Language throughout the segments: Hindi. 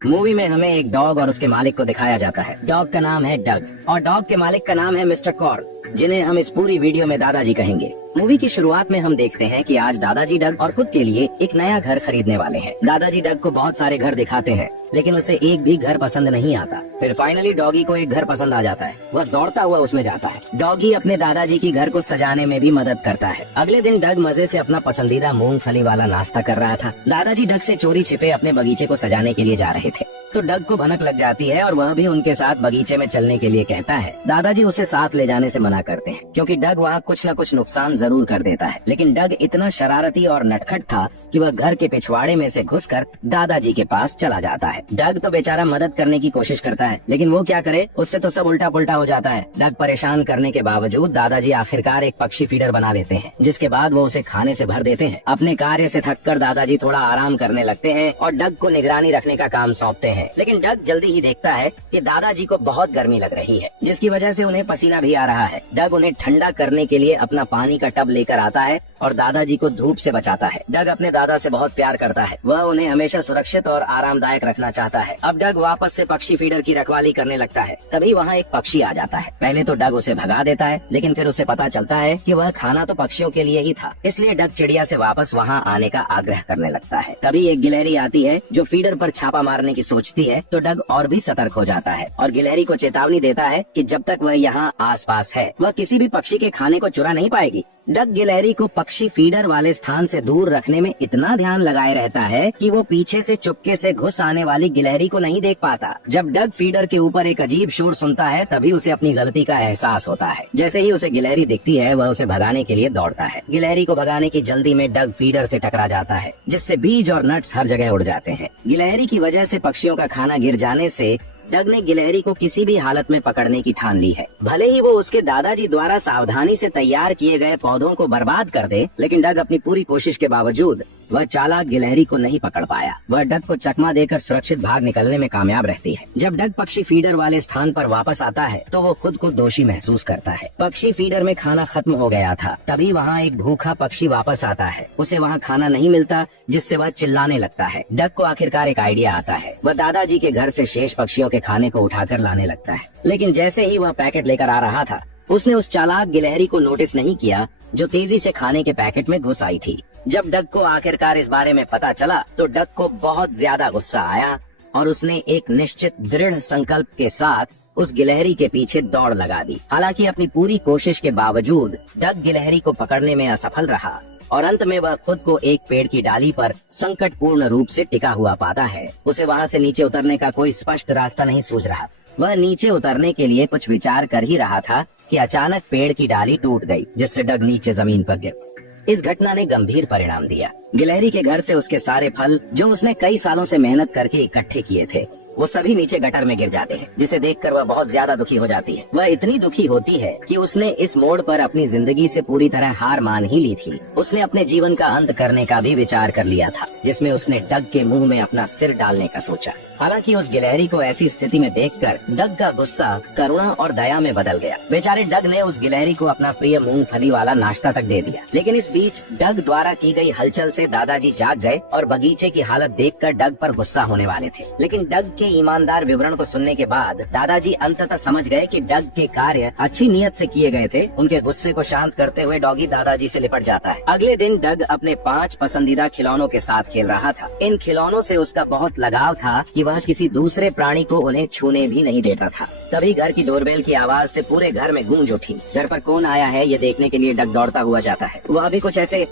मूवी में हमें एक डॉग और उसके मालिक को दिखाया जाता है। डॉग का नाम है डग और डॉग के मालिक का नाम है मिस्टर कॉर्न, जिन्हें हम इस पूरी वीडियो में दादाजी कहेंगे। मूवी की शुरुआत में हम देखते हैं कि आज दादाजी डग और खुद के लिए एक नया घर खरीदने वाले हैं। दादाजी डग को बहुत सारे घर दिखाते हैं, लेकिन उसे एक भी घर पसंद नहीं आता। फिर फाइनली डॉगी को एक घर पसंद आ जाता है। वह दौड़ता हुआ उसमें जाता है। डॉगी अपने दादाजी की घर को सजाने में भी मदद करता है। अगले दिन डग मजे से अपना पसंदीदा मूंगफली वाला नाश्ता कर रहा था। दादाजी डग से चोरी छिपे अपने बगीचे को सजाने के लिए जा रहे थे, तो डग को भनक लग जाती है और वह भी उनके साथ बगीचे में चलने के लिए कहता है। दादाजी उसे साथ ले जाने से मना करते हैं, क्योंकि डग वहाँ कुछ न कुछ नुकसान जरूर कर देता है। लेकिन डग इतना शरारती और नटखट था कि वह घर के पिछवाड़े में से घुसकर दादाजी के पास चला जाता है। डग तो बेचारा मदद करने की कोशिश करता है, लेकिन वो क्या करे, उससे तो सब उल्टा पुल्टा हो जाता है। डग परेशान करने के बावजूद दादाजी आखिरकार एक पक्षी फीडर बना लेते हैं, जिसके बाद वो उसे खाने से भर देते हैं। अपने कार्य से थककर दादाजी थोड़ा आराम करने लगते हैं और डग को निगरानी रखने का काम सौंपते हैं। लेकिन डग जल्दी ही देखता है कि दादाजी को बहुत गर्मी लग रही है, जिसकी वजह से उन्हें पसीना भी आ रहा है। डग उन्हें ठंडा करने के लिए अपना पानी का टब लेकर आता है और दादाजी को धूप से बचाता है। डग अपने दादा से बहुत प्यार करता है। वह उन्हें हमेशा सुरक्षित और आरामदायक रखना चाहता है। अब डग वापस से पक्षी फीडर की रखवाली करने लगता है। तभी वहाँ एक पक्षी आ जाता है। पहले तो डग उसे भगा देता है, लेकिन फिर उसे पता चलता है कि वह खाना तो पक्षियों के लिए ही था, इसलिए डग चिड़िया से वापस वहाँ आने का आग्रह करने लगता है। तभी एक गिलहरी आती है जो फीडर पर छापा मारने की सोचती है, तो डग और भी सतर्क हो जाता है और गिलहरी को चेतावनी देता है कि जब तक वह यहाँ आसपास है, वह किसी भी पक्षी के खाने को चुरा नहीं पाएगी। डग गिलहरी को पक्षी फीडर वाले स्थान से दूर रखने में इतना ध्यान लगाए रहता है कि वो पीछे से चुपके से घुस आने वाली गिलहरी को नहीं देख पाता। जब डग फीडर के ऊपर एक अजीब शोर सुनता है, तभी उसे अपनी गलती का एहसास होता है। जैसे ही उसे गिलहरी दिखती है, वह उसे भगाने के लिए दौड़ता है। गिलहरी को भगाने की जल्दी में डग फीडर से टकरा जाता है, जिससे बीज और नट्स हर जगह उड़ जाते हैं। गिलहरी की वजह से पक्षियों का खाना गिर जाने से डग ने गिलहरी को किसी भी हालत में पकड़ने की ठान ली है। भले ही वो उसके दादाजी द्वारा सावधानी से तैयार किए गए पौधों को बर्बाद कर दे, लेकिन डग अपनी पूरी कोशिश के बावजूद वह चालाक गिलहरी को नहीं पकड़ पाया। वह डग को चकमा देकर सुरक्षित भाग निकलने में कामयाब रहती है। जब डग पक्षी फीडर वाले स्थान पर वापस आता है, तो वो खुद को दोषी महसूस करता है। पक्षी फीडर में खाना खत्म हो गया था। तभी वहाँ एक भूखा पक्षी वापस आता है। उसे वहाँ खाना नहीं मिलता, जिससे वह चिल्लाने लगता है। डग को आखिरकार एक आइडिया आता है। वह दादाजी के घर से शेष पक्षियों के खाने को उठाकर लाने लगता है। लेकिन जैसे ही वह पैकेट लेकर आ रहा था, उसने उस चालाक गिलहरी को नोटिस नहीं किया, जो तेजी से खाने के पैकेट में घुस आई थी। जब डग को आखिरकार इस बारे में पता चला, तो डग को बहुत ज्यादा गुस्सा आया और उसने एक निश्चित दृढ़ संकल्प के साथ उस गिलहरी के पीछे दौड़ लगा दी। हालांकि अपनी पूरी कोशिश के बावजूद डग गिलहरी को पकड़ने में असफल रहा और अंत में वह खुद को एक पेड़ की डाली पर संकटपूर्ण रूप से टिका हुआ पाता है। उसे वहाँ से नीचे उतरने का कोई स्पष्ट रास्ता नहीं सूझ रहा। वह नीचे उतरने के लिए कुछ विचार कर ही रहा था कि अचानक पेड़ की डाली टूट गई, जिससे डग नीचे जमीन पर गिर। इस घटना ने गंभीर परिणाम दिया। गिलहरी के घर से उसके सारे फल, जो उसने कई सालों से मेहनत करके इकट्ठे किए थे, वो सभी नीचे गटर में गिर जाते हैं, जिसे देखकर वह बहुत ज्यादा दुखी हो जाती है। वह इतनी दुखी होती है कि उसने इस मोड़ पर अपनी जिंदगी से पूरी तरह हार मान ही ली थी। उसने अपने जीवन का अंत करने का भी विचार कर लिया था, जिसमें उसने डग के मुंह में अपना सिर डालने का सोचा। हालांकि उस गिलहरी को ऐसी स्थिति में देखकर डग का गुस्सा करुणा और दया में बदल गया। बेचारे डग ने उस गिलहरी को अपना प्रिय मूंगफली वाला नाश्ता तक दे दिया। लेकिन इस बीच डग द्वारा की गई हलचल से दादाजी जाग गए और बगीचे की हालत देखकर डग पर गुस्सा होने वाले थे। लेकिन डग के ईमानदार विवरण को सुनने के बाद दादाजी अंततः समझ गए कि डग के कार्य अच्छी नीयत से किए गए थे। उनके गुस्से को शांत करते हुए डॉगी दादाजी से लिपट जाता है। अगले दिन डग अपने 5 पसंदीदा खिलौनों के साथ खेल रहा था। इन खिलौनों से उसका बहुत लगाव था कि वह किसी दूसरे प्राणी को उन्हें छूने भी नहीं देता था। तभी घर की डोरबेल की आवाज से पूरे घर में गूंज उठी। घर पर कौन आया है ये देखने के लिए डग दौड़ता हुआ जाता है। वह भी कुछ ऐसे।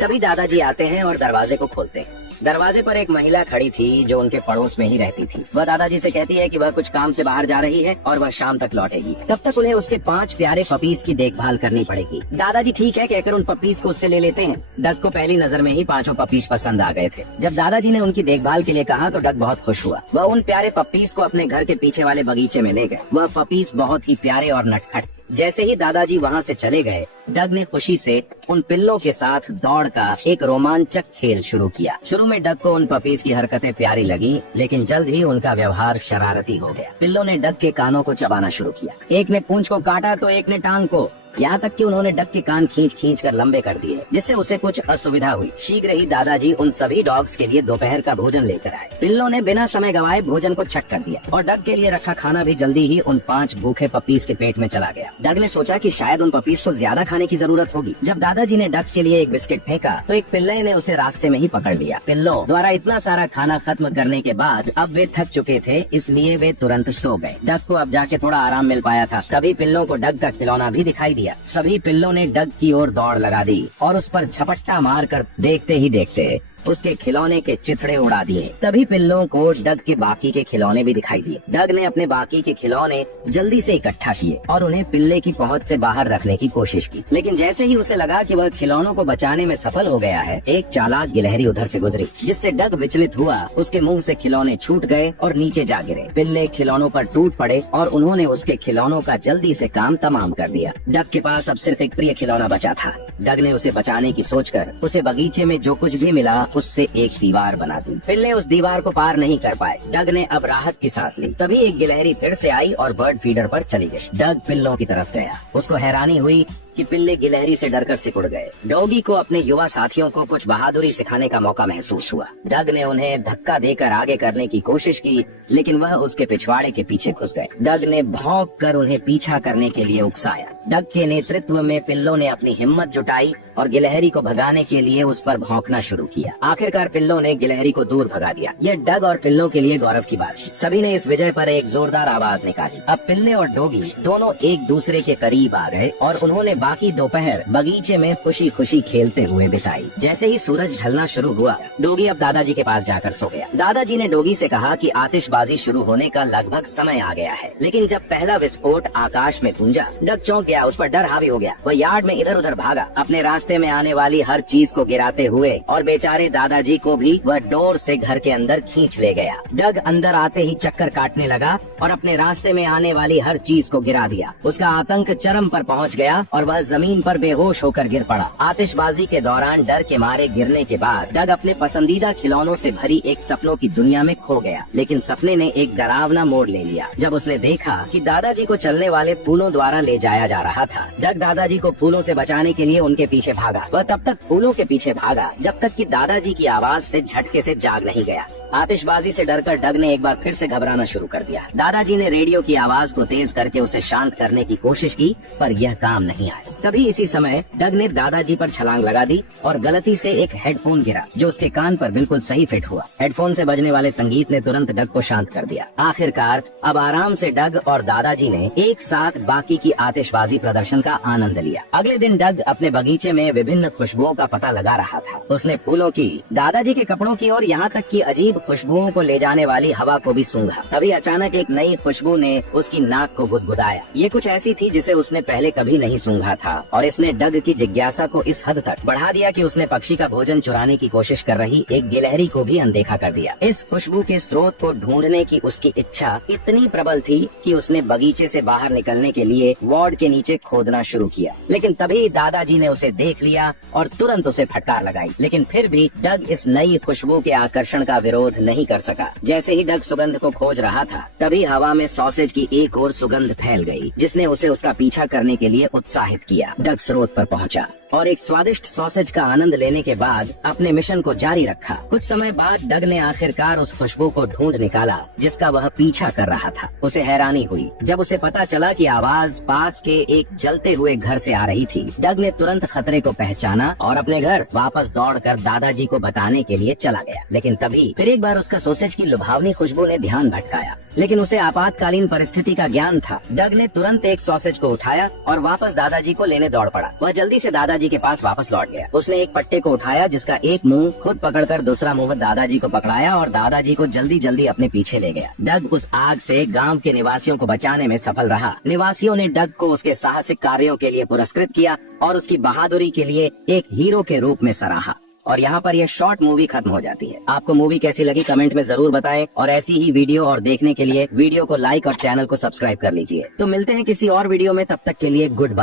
तभी दादाजी आते हैं और दरवाजे को खोलते हैं। दरवाजे पर एक महिला खड़ी थी जो उनके पड़ोस में ही रहती थी। वह दादाजी से कहती है कि वह कुछ काम से बाहर जा रही है और वह शाम तक लौटेगी। तब तक उन्हें उसके 5 प्यारे पपीज की देखभाल करनी पड़ेगी। दादाजी ठीक है कहकर उन पपीज को उससे ले लेते हैं। डग को पहली नजर में ही 5 पपीज पसंद आ गए थे। जब दादाजी ने उनकी देखभाल के लिए कहा, तो डग बहुत खुश हुआ। वह उन प्यारे पपीज को अपने घर के पीछे वाले बगीचे में ले गए। वह पपीज बहुत ही प्यारे और नटखट। जैसे ही दादाजी वहाँ से चले गए, डग ने खुशी से उन पिल्लों के साथ दौड़ का एक रोमांचक खेल शुरू किया। शुरू में डग को उन पपीज की हरकतें प्यारी लगी, लेकिन जल्द ही उनका व्यवहार शरारती हो गया। पिल्लों ने डग के कानों को चबाना शुरू किया। एक ने पूंछ को काटा तो एक ने टांग को, यहाँ तक कि उन्होंने डग के कान खींच खींच कर लंबे कर दिए, जिससे उसे कुछ असुविधा हुई। शीघ्र ही दादाजी उन सभी डॉग्स के लिए दोपहर का भोजन लेकर आए। पिल्लों ने बिना समय गवाए भोजन को छट कर दिया और डग के लिए रखा खाना भी जल्दी ही उन 5 भूखे पपीज के पेट में चला गया। डग ने सोचा कि शायद उन पपीज को ज्यादा खाने की जरूरत होगी। जब दादाजी ने डग के लिए एक बिस्किट फेंका तो एक पिल्ले ने उसे रास्ते में ही पकड़ लिया। पिल्लों द्वारा इतना सारा खाना खत्म करने के बाद अब वे थक चुके थे, इसलिए वे तुरंत सो गए। डग को अब जाके थोड़ा आराम मिल पाया था। तभी पिल्लों को डग का खिलौना भी दिखाई दिया। सभी पिल्लों ने डग की ओर दौड़ लगा दी और उस पर झपट्टा मारकर देखते ही देखते उसके खिलौने के चिथड़े उड़ा दिए। तभी पिल्लों को डग के बाकी के खिलौने भी दिखाई दिए। डग ने अपने बाकी के खिलौने जल्दी से इकट्ठा किए और उन्हें पिल्ले की पहुंच से बाहर रखने की कोशिश की, लेकिन जैसे ही उसे लगा कि वह खिलौनों को बचाने में सफल हो गया है, एक चालाक गिलहरी उधर से गुजरी, जिससे डग विचलित हुआ। उसके मुंह से खिलौने छूट गए और नीचे जा गिरे। पिल्ले खिलौनों पर टूट पड़े और उन्होंने उसके खिलौनों का जल्दी से काम तमाम कर दिया। डग के पास अब सिर्फ एक प्रिय खिलौना बचा था। डग ने उसे बचाने की सोचकर उसे बगीचे में जो कुछ भी मिला उससे एक दीवार बना दी। पिल्ले उस दीवार को पार नहीं कर पाए। डग ने अब राहत की सांस ली। तभी एक गिलहरी फिर से आई और बर्ड फीडर पर चली गई। डग पिल्लों की तरफ गया। उसको हैरानी हुई कि पिल्ले गिलहरी से डरकर सिकुड़ गए। डॉगी को अपने युवा साथियों को कुछ बहादुरी सिखाने का मौका महसूस हुआ। डग ने उन्हें धक्का देकर आगे करने की कोशिश की, लेकिन वह उसके पिछवाड़े के पीछे घुस गए। डग ने भौंक कर उन्हें पीछा करने के लिए उकसाया। डग के नेतृत्व में पिल्लों ने अपनी हिम्मत जुटाई और गिलहरी को भगाने के लिए उस पर भौंकना शुरू किया। आखिरकार पिल्लों ने गिलहरी को दूर भगा दिया। यह डग और पिल्लों के लिए गौरव की बात थी। सभी ने इस विजय पर एक जोरदार आवाज निकाली। अब पिल्ले और डॉगी दोनों एक दूसरे के करीब आ गए और उन्होंने बाकी दोपहर बगीचे में खुशी खुशी खेलते हुए बिताई। जैसे ही सूरज ढलना शुरू हुआ, डॉगी अब दादाजी के पास जाकर सो गया। दादाजी ने डॉगी से कहा कि आतिशबाजी शुरू होने का लगभग समय आ गया है, लेकिन जब पहला विस्फोट आकाश में गूंजा, डग चौंक गया। उस पर डर हावी हो गया। वह यार्ड में इधर उधर भागा, अपने रास्ते में आने वाली हर चीज को गिराते हुए, और बेचारे दादाजी को भी वह डोर से घर के अंदर खींच ले गया। डग अंदर आते ही चक्कर काटने लगा और अपने रास्ते में आने वाली हर चीज को गिरा दिया। उसका आतंक चरम पर पहुंच गया और वह जमीन पर बेहोश होकर गिर पड़ा। आतिशबाजी के दौरान डर के मारे गिरने के बाद डग अपने पसंदीदा खिलौनों से भरी एक सपनों की दुनिया में खो गया। लेकिन सपने ने एक डरावना मोड़ ले लिया जब उसने देखा कि दादाजी को चलने वाले फूलों द्वारा ले जाया जा रहा था। डग दादाजी को फूलों से बचाने के लिए उनके पीछे भागा। वह तब तक फूलों के पीछे भागा जब तक कि दादाजी की आवाज से झटके से जाग नहीं गया। आतिशबाजी से डरकर डग ने एक बार फिर से घबराना शुरू कर दिया। दादाजी ने रेडियो की आवाज को तेज करके उसे शांत करने की कोशिश की, पर यह काम नहीं आया। तभी इसी समय डग ने दादाजी पर छलांग लगा दी और गलती से एक हेडफोन गिरा, जो उसके कान पर बिल्कुल सही फिट हुआ। हेडफोन से बजने वाले संगीत ने तुरंत डग को शांत कर दिया। आखिरकार अब आराम से डग और दादाजी ने एक साथ बाकी की आतिशबाजी प्रदर्शन का आनंद लिया। अगले दिन डग अपने बगीचे में विभिन्न खुशबुओं का पता लगा रहा था। उसने फूलों की, दादाजी के कपड़ों की और यहाँ तक कि अजीब खुशबुओं को ले जाने वाली हवा को भी सूंघा। तभी अचानक एक नई खुशबू ने उसकी नाक को गुदगुदाया। ये कुछ ऐसी थी जिसे उसने पहले कभी नहीं सूंघा था और इसने डग की जिज्ञासा को इस हद तक बढ़ा दिया कि उसने पक्षी का भोजन चुराने की कोशिश कर रही एक गिलहरी को भी अनदेखा कर दिया। इस खुशबू के स्रोत को ढूंढने की उसकी इच्छा इतनी प्रबल थी कि उसने बगीचे से बाहर निकलने के लिए वार्ड के नीचे खोदना शुरू किया। लेकिन तभी दादाजी ने उसे देख लिया और तुरंत उसे फटकार लगाई। लेकिन फिर भी डग इस नई खुशबू के आकर्षण का विरोध नहीं कर सका। जैसे ही डग सुगंध को खोज रहा था, तभी हवा में सॉसेज की एक और सुगंध फैल गई, जिसने उसे उसका पीछा करने के लिए उत्साहित किया। डग स्रोत पर पहुंचा और एक स्वादिष्ट सॉसेज का आनंद लेने के बाद अपने मिशन को जारी रखा। कुछ समय बाद डग ने आखिरकार उस खुशबू को ढूंढ निकाला जिसका वह पीछा कर रहा था। उसे हैरानी हुई जब उसे पता चला कि आवाज पास के एक जलते हुए घर से आ रही थी। डग ने तुरंत खतरे को पहचाना और अपने घर वापस दौड़कर दादाजी को बताने के लिए चला गया। लेकिन तभी फिर एक बार उसका सॉसेज की लुभावनी खुशबू ने ध्यान भटकाया, लेकिन उसे आपातकालीन परिस्थिति का ज्ञान था। डग ने तुरंत एक सॉसेज को उठाया और वापस दादाजी को लेने दौड़ पड़ा। वह जल्दी से दादाजी के पास वापस लौट गया। उसने एक पट्टे को उठाया जिसका एक मुंह खुद पकड़कर दूसरा मुंह दादाजी को पकड़ाया और दादाजी को जल्दी जल्दी अपने पीछे ले गया। डग उस आग से गांव के निवासियों को बचाने में सफल रहा। निवासियों ने डग को उसके साहसिक कार्यों के लिए पुरस्कृत किया और उसकी बहादुरी के लिए एक हीरो के रूप में सराहा। और यहाँ पर यह शॉर्ट मूवी खत्म हो जाती है। आपको मूवी कैसी लगी कमेंट में जरूर बताएं और ऐसी ही वीडियो और देखने के लिए वीडियो को लाइक और चैनल को सब्सक्राइब कर लीजिए। तो मिलते हैं किसी और वीडियो में, तब तक के लिए गुड बाय।